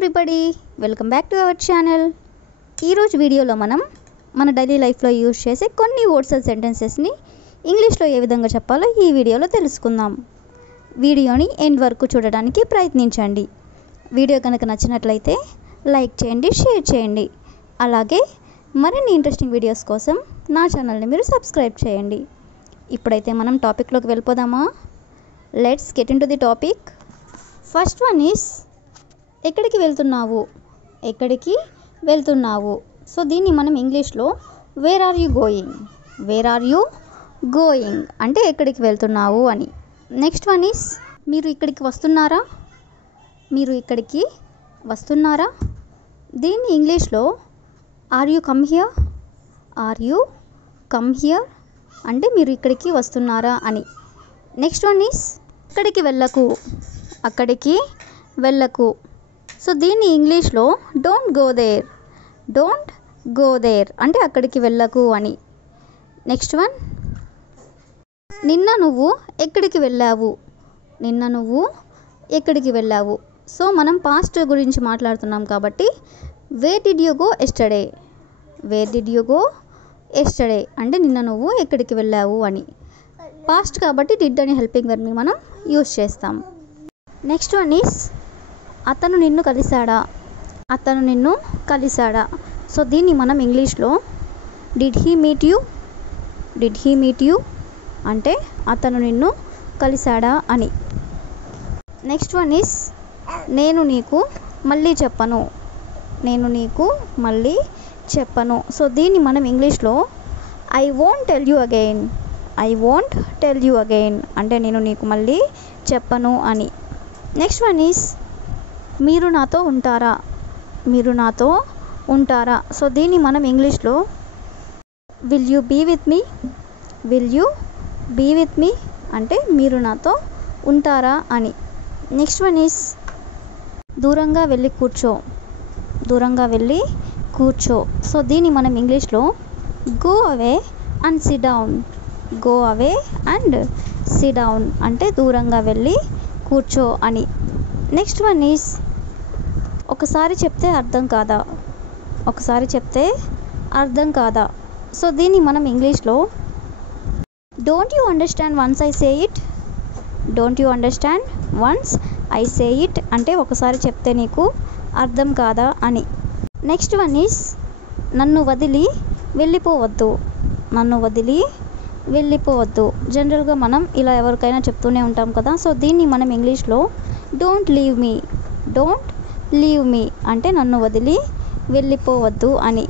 Everybody, welcome back to our channel. ఈరోజు వీడియోలో మనం మన డైలీ లైఫ్లో యూజ్ చేసే కొన్ని వర్డ్స్ అండ్ సెంటెన్సెస్ని ఇంగ్లీష్లో ఏ విధంగా చెప్పాలో ఈ వీడియోలో తెలుసుకుందాం. వీడియోని ఎండ్ వరకు చూడడానికి ప్రయత్నించండి. వీడియో కనుక నచ్చినట్లయితే లైక్ చేయండి, షేర్ చేయండి. అలాగే మరిన్ని ఇంట్రెస్టింగ్ వీడియోస్ కోసం నా ఛానల్ని మీరు సబ్స్క్రైబ్ చేయండి. ఇప్పుడైతే మనం టాపిక్లోకి వెళ్ళిపోదామా? Let's get into the topic. First one is ఎక్కడికి వెళ్తున్నావు, ఎక్కడికి వెళ్తున్నావు. సో దీన్ని మనం ఇంగ్లీష్లో where are you going, where are you going అంటే ఎక్కడికి వెళ్తున్నావు అని. నెక్స్ట్ వన్ ఈస్ మీరు ఇక్కడికి వస్తున్నారా, మీరు ఇక్కడికి వస్తున్నారా. దీన్ని ఇంగ్లీష్లో are you come here, are you come here అంటే మీరు ఇక్కడికి వస్తున్నారా అని. నెక్స్ట్ వన్ ఈస్ అక్కడికి వెళ్ళకు, అక్కడికి వెళ్ళకు. సో దీన్ని ఇంగ్లీష్లో don't go there, don't go there అంటే అక్కడికి వెళ్ళకు అని. నెక్స్ట్ వన్ నిన్న నువ్వు ఎక్కడికి వెళ్ళావు, నిన్న నువ్వు ఎక్కడికి వెళ్ళావు. సో మనం పాస్ట్ గురించి మాట్లాడుతున్నాం కాబట్టి where did you go yesterday, where did you go yesterday అంటే నిన్న నువ్వు ఎక్కడికి వెళ్ళావు అని. పాస్ట్ కాబట్టి డిడ్ అని హెల్పింగ్ వర్బ్ని మనం యూజ్ చేస్తాం. నెక్స్ట్ వన్ ఈస్ అతను నిన్ను కలిశాడా, అతను నిన్ను కలిశాడా. సో దీన్ని మనం ఇంగ్లీష్లో did he meet you, did he meet you అంటే అతను నిన్ను కలిశాడా అని. నెక్స్ట్ వన్ ఈస్ నేను నీకు మళ్ళీ చెప్పను, నేను నీకు మళ్ళీ చెప్పను. సో దీన్ని మనం ఇంగ్లీష్లో I won't tell you again, I won't tell you again అంటే నేను నీకు మళ్ళీ చెప్పను అని. నెక్స్ట్ వన్ ఈస్ మీరు నాతో ఉంటారా, మీరు నాతో ఉంటారా. సో దీన్ని మనం ఇంగ్లీష్లో will you be with me, will you be with me అంటే మీరు నాతో ఉంటారా అని. నెక్స్ట్ వన్ ఈస్ దూరంగా వెళ్ళి కూర్చో, దూరంగా వెళ్ళి కూర్చో. సో దీన్ని మనం ఇంగ్లీష్లో go away and SIT down, go away and SIT down అంటే దూరంగా వెళ్ళి కూర్చో అని. నెక్స్ట్ వన్ ఈస్ ఒకసారి చెప్తే అర్థం కాదా, ఒకసారి చెప్తే అర్థం కాదా. సో దీన్ని మనం ఇంగ్లీష్లో don't you understand once I say it, don't you understand once I say it అంటే ఒకసారి చెప్తే నీకు అర్థం కాదా అని. నెక్స్ట్ వన్ ఈస్ నన్ను వదిలి వెళ్ళిపోవద్దు, నన్ను వదిలి వెళ్ళిపోవద్దు. జనరల్గా మనం ఇలా ఎవరికైనా చెప్తూనే ఉంటాం కదా. సో దీన్ని మనం ఇంగ్లీష్లో don't leave me, don't leave me అంటే నన్ను వదిలి వెళ్ళిపోవద్దు అని.